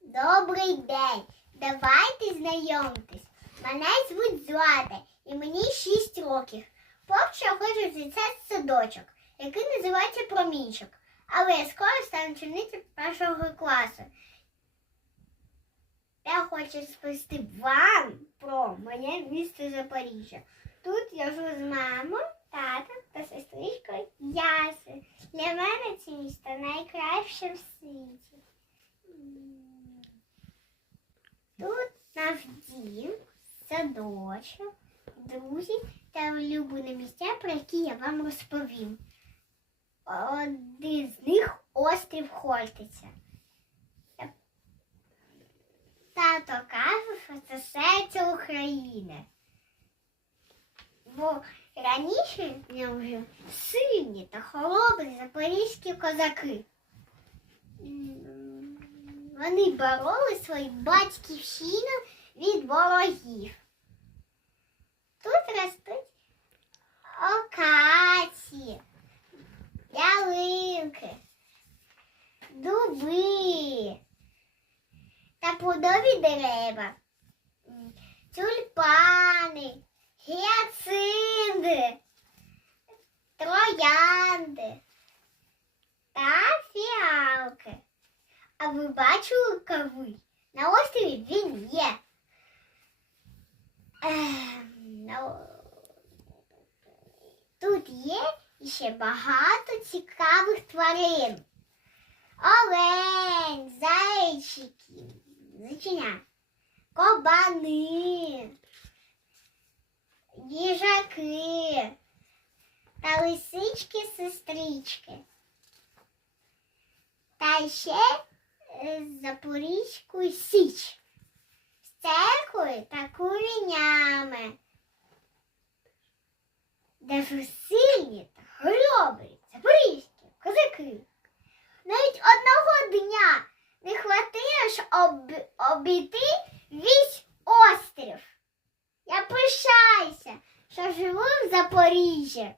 Добрий день. Давайте знайомитись. Мене звуть Злата, і мені 6 років. Поки я ходжу в садочок, який називається Промінчик. Але я скоро стану ученицею першого класу. Я хочу сповісти вам про моє місто Запоріжжя. Тут я живу з мамою, татом та сестричкою Яси. Для мене це місто найкраще в світі. Тут наш дім, садочок, друзі та улюблені місця, про які я вам розповім. Один з них острів Хортиця. Тато каже, що це серце України. Бо раніше в ньому жили сильні та хоробрі запорізькі козаки. Вони бороли свою батьківщину від ворогів. Тут ростуть окації, ялинки, дуби та плодові дерева, тюльпани, А ви бачили кави? На острові він є. Ем, Тут є ще багато цікавих тварин. Олень, зайчики, зайчиня, кабани, їжаки та лисички-сестрички. Та ще Запорізьку Січ з церквою та куренями, де ж сильні та хоробрі запорізькі козаки. Навіть одного дня не хватило, щоб об, обійти весь острів. Я пишаюся, що живу в Запоріжжі.